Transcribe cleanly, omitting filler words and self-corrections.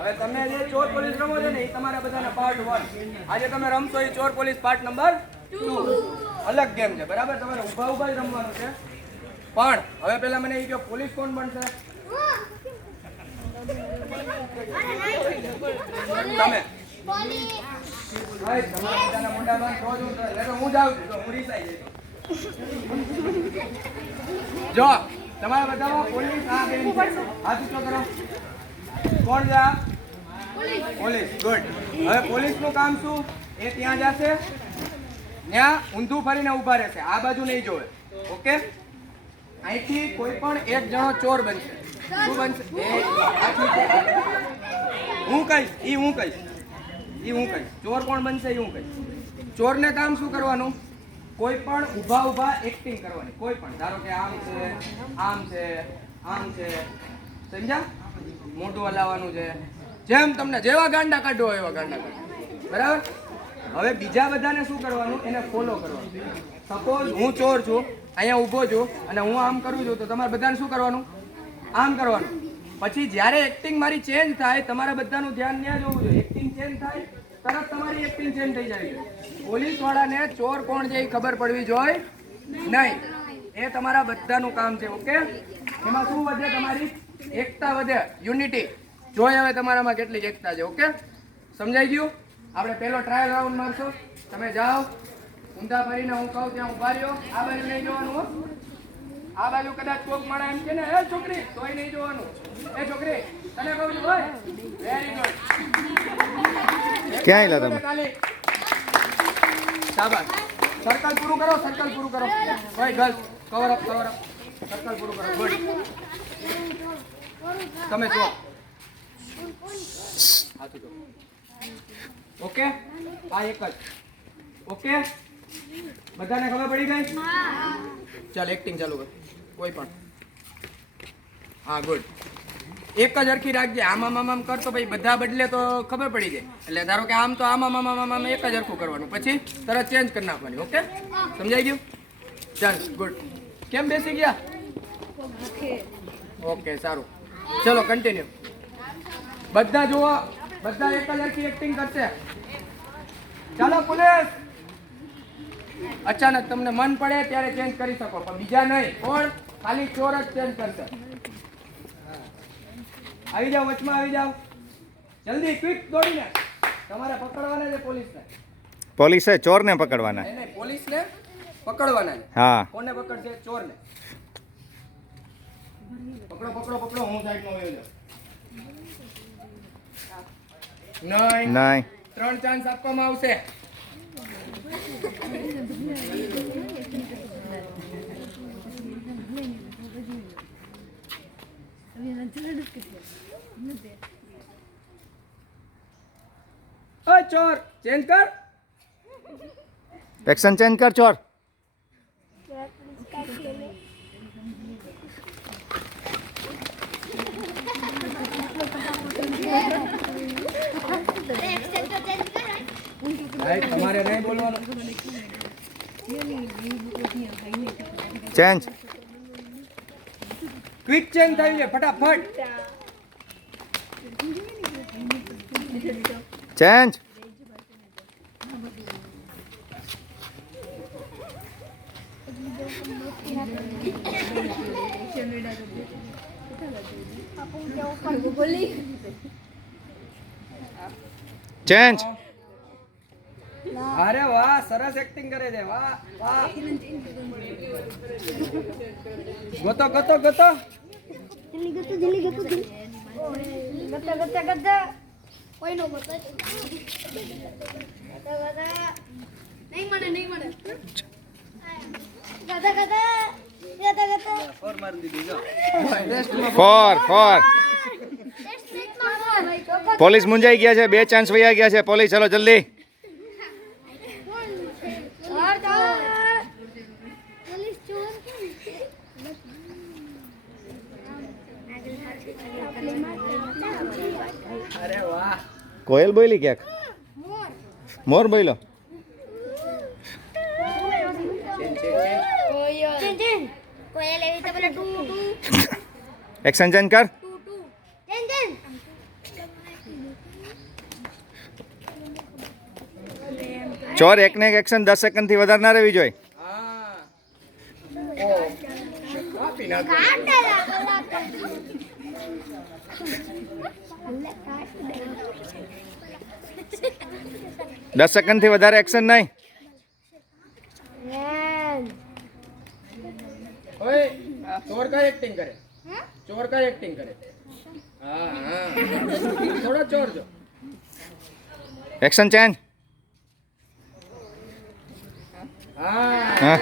હવે તમે જે ચોર પોલીસ રમો છો ને એ તમારા બધાના પાર્ટ 1. આજે તમે રમશો એ ચોર પોલીસ પાર્ટ નંબર 2. અલગ ગેમ છે બરાબર. તમારે ઊભા ઊભા જ રમવાનું છે. પણ હવે પેલા મને એ કહો, પોલીસ કોણ બનશે? તમે. ભાઈ તમારા બધાના મોઢામાં રોજ હું જાઉં છું, હું રીસાઈ જઈશ. જો તમારા બધામાં પોલીસ આ બેન છે. હાથ ઊંચો કરો. કોણ છે આ? પોલીસ. ગુડ. હવે પોલીસનું કામ શું? એ ત્યાં જશે, ત્યાં ઊંધું ફરીને ઊભા રહેશે, આ બાજુ નહીં જોવે. ઓકે? અહીંથી કોઈ પણ એક જણો ચોર બનશે. શું બનશે? હું કહીશ. ચોર કોણ બનશે એ હું કહીશ. ચોરને કામ શું કરવાનું? કોઈ પણ ઊભા એક્ટિંગ કરવાની. કોઈ પણ, ધારો કે આમ છે, સમજ્યા? મોઢું હલાવવાનું છે, જેમ તમને જેવા ગાંડા કાઢો હોય એવા ગાંડા કાઢો. બરાબર. હવે બીજા બધાને શું કરવાનું? એને ફોલો કરવાનું. સપોઝ હું ચોર છું, અહીંયા ઊભો છું અને હું આમ કરું છું, તો તમારે બધાને શું કરવાનું? આમ કરવાનું. પછી જ્યારે એક્ટિંગ મારી ચેન્જ થાય, તમારા બધાનું ધ્યાન ત્યાં જોવું જોઈએ. એક્ટિંગ ચેન્જ થાય તરત તમારી એક્ટિંગ ચેન્જ થઈ જાય. પોલીસ વાળાને ચોર કોણ છે એ ખબર પડવી જોઈએ નહીં. એ તમારા બધાનું કામ છે. ઓકે? એમાં શું વધે? તમારી એકતા વધે, યુનિટી. જોઈએ હવે તમારામાં કેટલી એકતા છે. ઓકે? સમજાઈ ગયું? આપણે પહેલો ટ્રાયલ રાઉન્ડ મારશો. તમે જાઓ, ઊંધા ફરીને હું કહું ત્યાં ઉભા રહ્યો. આ બાજુ નહીં જોવાનું હો. આ બાજુ કદાચ કોક માણા એમ કે ને, એ છોકરી, તોય નહીં જોવાનું. એ છોકરી, તને કહું છું ભાઈ. Very good. ક્યાં આયલા તમે? શાબાશ. સર્કલ પૂરું કરો. ભાઈ ગર્લ્સ, કવર અપ. સર્કલ પૂરું કરો. ગુડ. તમે જો. ઓકે? આ એક જ. ઓકે? બધાને ખબર પડી ગઈ? ચાલ એક્ટિંગ ચાલુ કર. કોઈ પણ. હા ગુડ. એક જ હરખી રાખજે. આમ કર તો ભાઈ બધા બદલે તો ખબર પડી જાય. એટલે ધારો કે આમ તો આમ એક જ હરખું કરવાનું, પછી તરત ચેન્જ કરી નાખવાની. ઓકે? સમજાઈ ગયું? ચાલ ગુડ. કેમ બેસી ગયા? ઓકે સારું. ચલો કન્ટિન્યુ. બધા જુઓ, બધા એક જ હરખી એક્ટિંગ કરશે. ચાલો પોલીસ. અચાનક તમને મન પડે ત્યારે ચેન્જ કરી શકો, પણ બીજા નહીં. કોણ? ખાલી ચોર જ ચેન્જ કરશે. આવી જાઓ, વચમાં આવી જાઓ. જલ્દી ક્વિક દોડીને. તમારે પકડવાના છે પોલીસને. પોલીસે ચોરને પકડવાના. નહીં, પોલીસને પકડવાના છે. હા. કોને પકડશે? ચોરને. પકડો. હું સાઈડમાં વયો જાઉં. નહીં. 3 ચાન્સ આપવામાં આવશે. ઓય ચોર, ચેન્જ કર. એક્શન ચેન્જ કર ચોર. તમારે નહીં બોલવાનું. ચેન્જ. ક્વિક ચેન્જ થઈ છે ફટાફટ. ચેન્જ. ચેન્જ. અરે વાહ, સરસ એક્ટિંગ કરે છે. વાહ. ગોતો. કોઈ નો ગોતો. નહીં મળે. ગદા. ફોર મારી દીધી જો. ફોર. પોલીસ મુંજાઈ ગયા છે. 2 ચાન્સ વયા ગયા છે. પોલીસ ચલો જલ્દી. અરે વાહ. કોયલ બોલી ક્યાંક? મોર બોલ્યો. કોયલ એવી એ તો પેલા 2 એક્શન ચેન્જ કર 2 10 ચોર એકને એક એક્શન 10 સેકન્ડથી વધારે ના રહેવી જોઈએ. હા ઓ કાપી નાખ કાટલા કલાક 10 સેકન્ડથી વધારે એક્શન નહીં. ઓય ચોર કા એક્ટિંગ કરે ચોર કા એક્ટિંગ કરે હા હા થોડો ચોર જો એક્શન ચેન્જ. હા